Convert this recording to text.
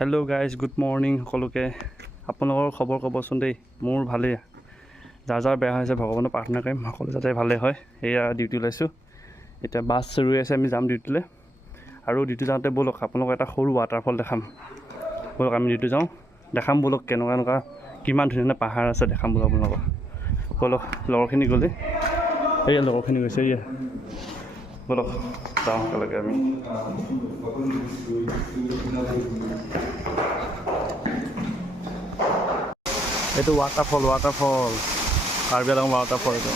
Hello' guys, good morning সকলোকে। আপোনালোকৰ খবৰ ক'বচোন দেই। মোৰ ভালেই, যাৰ যাৰ বেয়া হৈছে ভগৱানক প্ৰাৰ্থনা কৰিম সকলো যাতে ভালে হয়। এয়া ডিউটি ওলাইছোঁ, এতিয়া বাছ ৰৈ আছে, আমি যাম ডিউটিলৈ। আৰু ডিউটি যাওঁতে ব'লক আপোনালোকক এটা সৰু ৱাটাৰফল দেখাম। ব'লক আমি ডিউটি যাওঁ, দেখাম ব'লক কেনেকুৱা কিমান ধুনীয়া পাহাৰ আছে, দেখাম ব'লক আপোনালোকক। ব'লক লগৰখিনি গ'লে, এয়া লগৰখিনি গৈছে, এয়া ব'লক যাওঁ একেলগে আমি। এইটো ৱাটাৰফল কাৰ্বি আংলং ৱাটাৰফল এইটো।